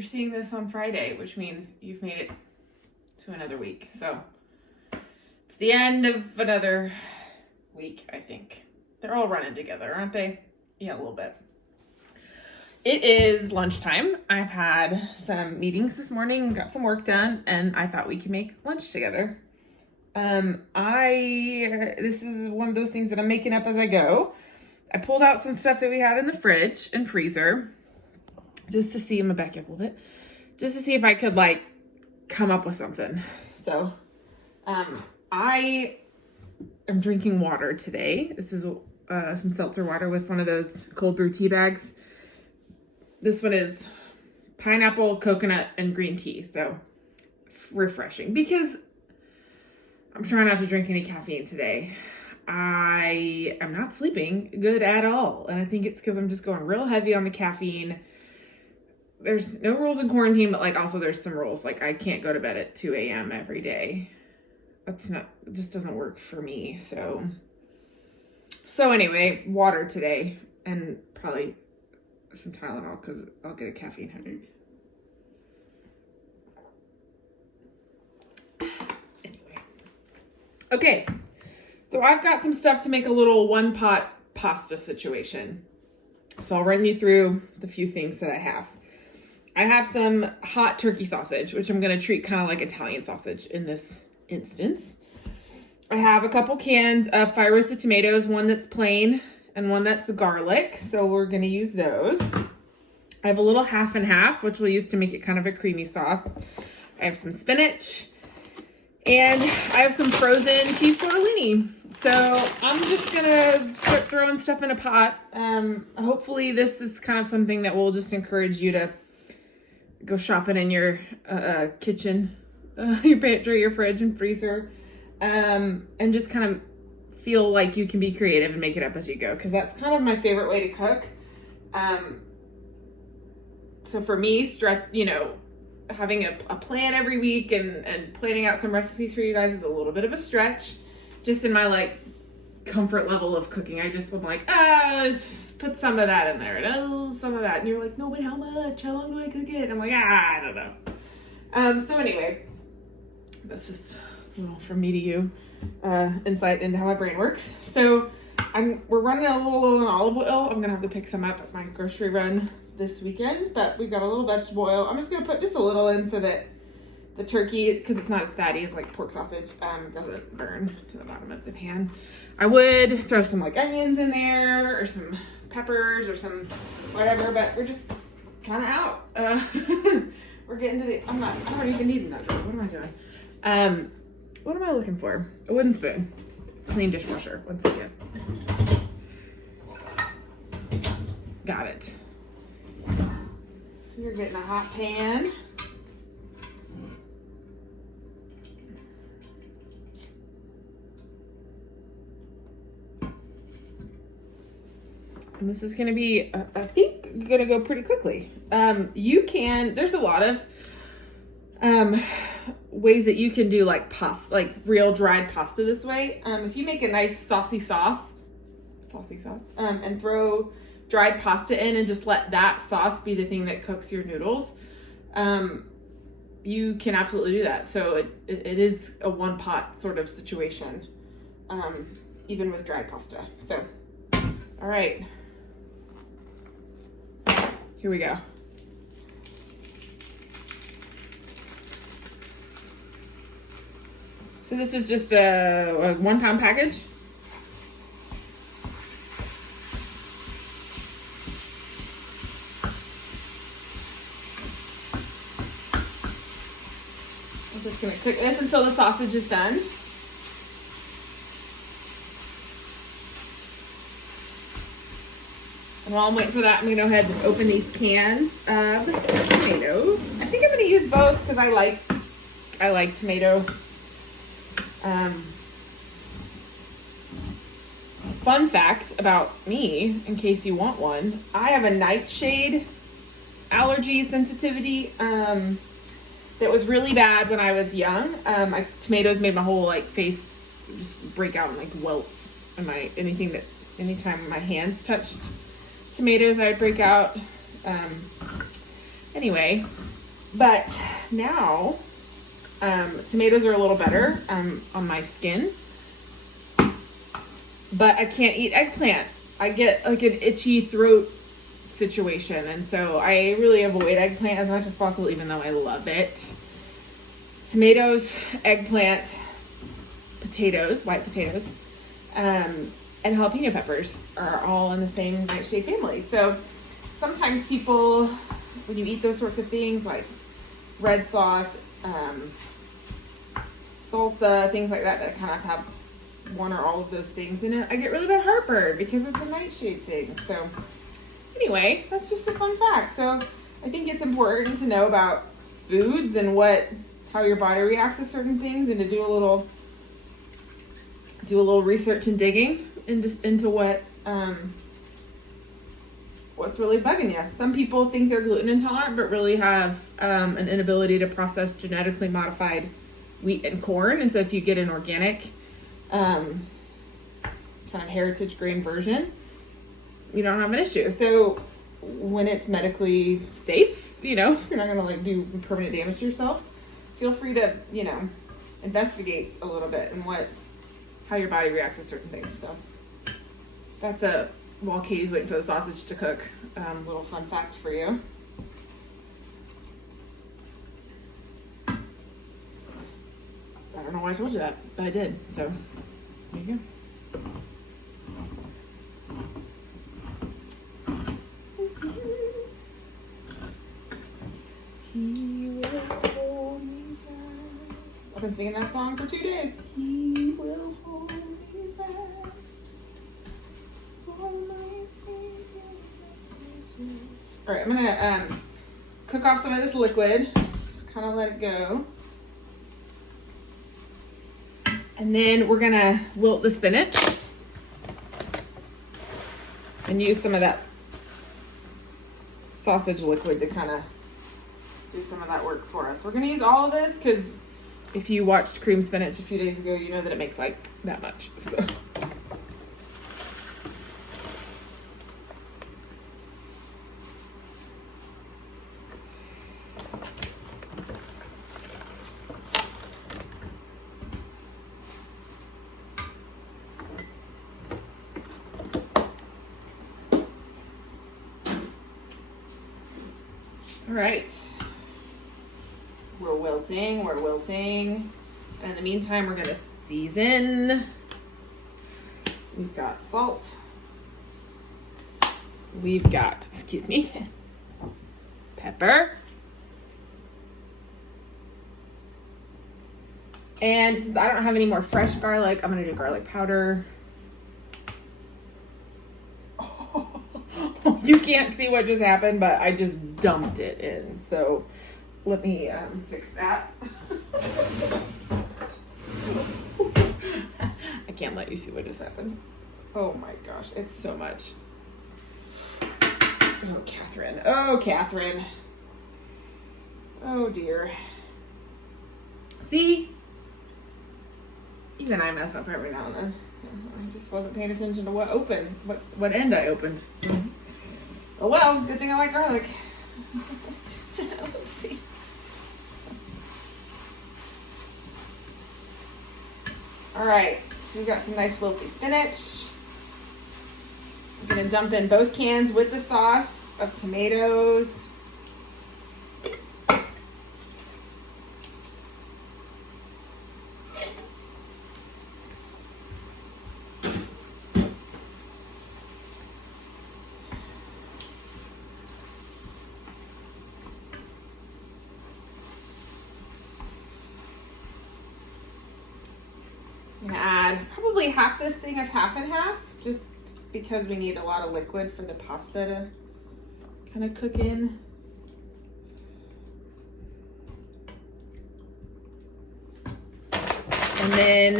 you're seeing this on Friday, which means you've made it to another week. So it's the end of another week, I think. They're all running together, aren't they? Yeah, a little bit. It is lunchtime. I've had some meetings this morning, got some work done, and I thought we could make lunch together. This is one of those things that I'm making up as I go. I pulled out some stuff that we had in the fridge and freezer just to see, I'm gonna back up a little bit, just to see if I could like come up with something. So, I am drinking water today. This is some seltzer water with one of those cold brew tea bags. This one is pineapple, coconut, and green tea. So refreshing because I'm trying not to drink any caffeine today. I am not sleeping good at all. And I think it's because I'm just going real heavy on the caffeine. There's no rules in quarantine, but like also there's some rules. Like I can't go to bed at 2 a.m. every day. It just doesn't work for me. So anyway, water today and probably some Tylenol because I'll get a caffeine headache. Anyway. Okay. So I've got some stuff to make a little one pot pasta situation. So I'll run you through the few things that I have. I have some hot turkey sausage, which I'm going to treat kind of like Italian sausage in this instance. I have a couple cans of fire roasted tomatoes, one that's plain and one that's garlic. So we're going to use those. I have a little half and half, which we'll use to make it kind of a creamy sauce. I have some spinach and I have some frozen cheese tortellini. So I'm just going to start throwing stuff in a pot. Hopefully this is kind of something that will just encourage you to go shopping in your kitchen, your pantry, your fridge and freezer, and just kind of feel like you can be creative and make it up as you go. Because that's kind of my favorite way to cook. So for me, having a plan every week and planning out some recipes for you guys is a little bit of a stretch. Just in my like comfort level of cooking, I'm like, let's put some of that in there and some of that. And you're like, no, but how much? How long do I cook it? And I'm like, I don't know. So anyway, that's just from me to you, insight into how my brain works. So we're running a little low on olive oil. I'm gonna have to pick some up at my grocery run this weekend, but we've got a little vegetable oil. I'm just gonna put just a little in so that the turkey, because it's not as fatty as like pork sausage, doesn't burn to the bottom of the pan. I would throw some like onions in there or some peppers or some whatever, but we're just kind of out. We're getting to the, I don't even need another. What am I doing? What am I looking for? A wooden spoon. Clean dishwasher. One second. Got it. So you're getting a hot pan. And this is going to be, I think, going to go pretty quickly. There's a lot of ways that you can do like pasta, like real dried pasta this way. If you make a nice saucy sauce, and throw dried pasta in and just let that sauce be the thing that cooks your noodles, you can absolutely do that. So it is a one pot sort of situation, even with dried pasta. So, all right. Here we go. So this is just a 1 pound package. I'm just gonna cook this until the sausage is done. And while I'm waiting for that, I'm gonna go ahead and open these cans of tomatoes. I think I'm gonna use both because I like tomato. Fun fact about me, in case you want one, I have a nightshade allergy sensitivity that was really bad when I was young. Tomatoes made my whole like face just break out in like welts, and anytime my hands touched tomatoes, I'd break out. Anyway, But now, tomatoes are a little better on my skin. But I can't eat eggplant. I get like an itchy throat situation. And so I really avoid eggplant as much as possible, even though I love it. Tomatoes, eggplant, potatoes, white potatoes, and jalapeno peppers are all in the same nightshade family. So sometimes people, when you eat those sorts of things like red sauce, salsa, things like that, that kind of have one or all of those things in it, I get really bad heartburn because it's a nightshade thing. So anyway, that's just a fun fact. So I think it's important to know about foods and how your body reacts to certain things, and to do a little research and digging into what's really bugging you. Some people think they're gluten intolerant, but really have an inability to process genetically modified wheat and corn. And so if you get an organic kind of heritage grain version, you don't have an issue. So when it's medically safe, you're not going to do permanent damage to yourself. Feel free to, investigate a little bit and how your body reacts to certain things. So that's while Katie's waiting for the sausage to cook, little fun fact for you. I don't know why I told you that, but I did. So there you go. He will hold me fast. I've been singing that song for 2 days. He will hold me fast. All right, I'm gonna cook off some of this liquid. Just kind of let it go. And then we're gonna wilt the spinach and use some of that sausage liquid to kind of do some of that work for us. We're gonna use all of this because if you watched cream spinach a few days ago, you know that it makes like that much. So. All right, we're wilting. And in the meantime, we're gonna season. We've got salt. We've got, pepper. And since I don't have any more fresh garlic, I'm gonna do garlic powder. You can't see what just happened, but I just dumped it in. So let me fix that. I can't let you see what just happened. Oh my gosh, it's so much. Oh, Catherine. Oh dear. See? Even I mess up every now and then. I just wasn't paying attention to what end I opened. So. Oh well, good thing I like garlic. Oopsie. All right, so we've got some nice wilty spinach. I'm gonna dump in both cans with the sauce of tomatoes. I'm gonna add probably half this thing of half and half, just because we need a lot of liquid for the pasta to kind of cook in. And then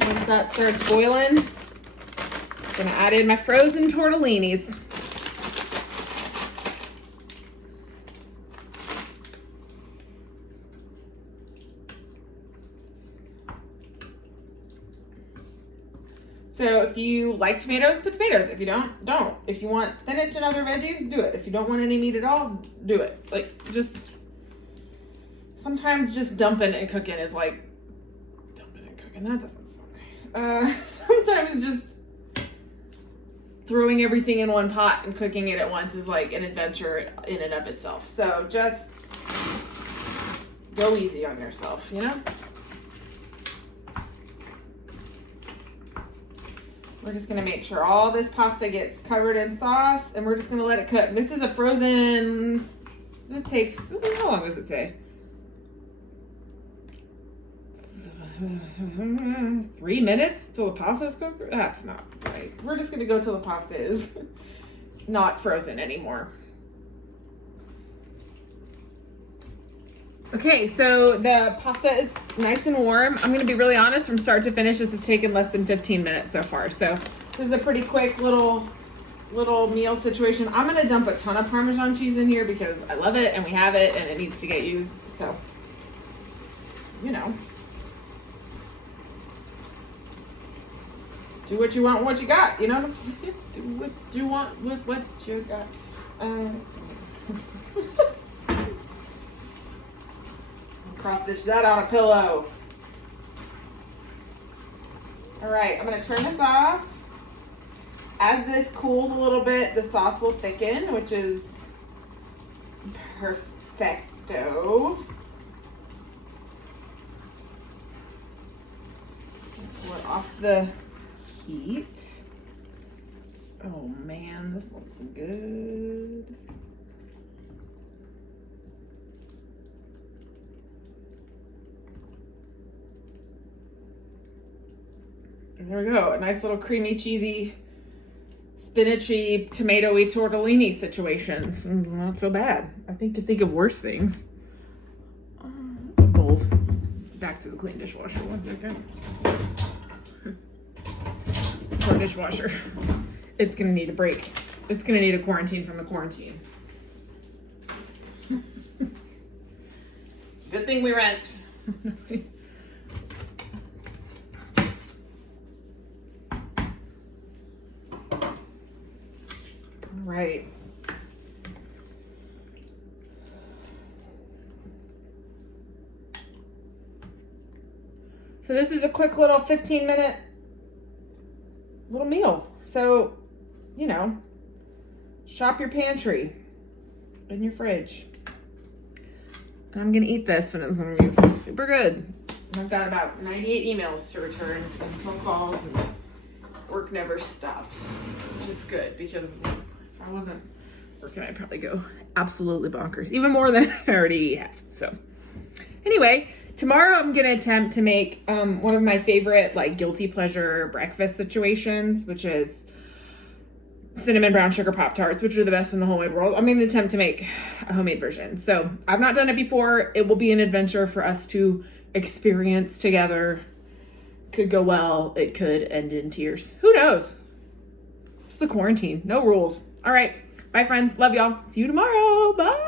once that starts boiling, I'm gonna add in my frozen tortellinis. So if you like tomatoes, put tomatoes. If you don't. If you want spinach and other veggies, do it. If you don't want any meat at all, do it. Like, just, sometimes just dumping and cooking is like, dumping and cooking, that doesn't sound nice. Sometimes just throwing everything in one pot and cooking it at once is like an adventure in and of itself. So just go easy on yourself, you know? We're just gonna make sure all this pasta gets covered in sauce, and we're just gonna let it cook. This is a frozen, it takes, how long does it say? 3 minutes till the pasta is cooked? That's not right. We're just gonna go till the pasta is not frozen anymore. Okay, so the pasta is nice and warm. I'm gonna be really honest, from start to finish, this has taken less than 15 minutes so far. So this is a pretty quick little meal situation. I'm gonna dump a ton of Parmesan cheese in here because I love it and we have it and it needs to get used. So, you know, do what you want, what you got. You know what I'm saying? Do what you want with what you got. Cross stitch that on a pillow. All right, I'm gonna turn this off. As this cools a little bit, the sauce will thicken, which is perfecto. We're off the heat. Oh man, this looks good. There we go, a nice little creamy, cheesy, spinachy, tomatoey tortellini situations. Not so bad. I think of worse things. Bowls. Back to the clean dishwasher. 1 second. Poor dishwasher. It's gonna need a break. It's gonna need a quarantine from the quarantine. Good thing we rent. Right. So this is a quick little 15-minute little meal. So, you know, shop your pantry and your fridge. And I'm gonna eat this and it's gonna be super good. I've got about 98 emails to return and phone calls and work never stops, which is good because if I wasn't working, I'd probably go absolutely bonkers, even more than I already have. So anyway, tomorrow I'm gonna attempt to make one of my favorite like guilty pleasure breakfast situations, which is cinnamon brown sugar Pop-Tarts, which are the best in the whole wide world. I'm gonna attempt to make a homemade version. So I've not done it before. It will be an adventure for us to experience together. Could go well, it could end in tears. Who knows? It's the quarantine, no rules. All right, bye friends, love y'all. See you tomorrow, bye.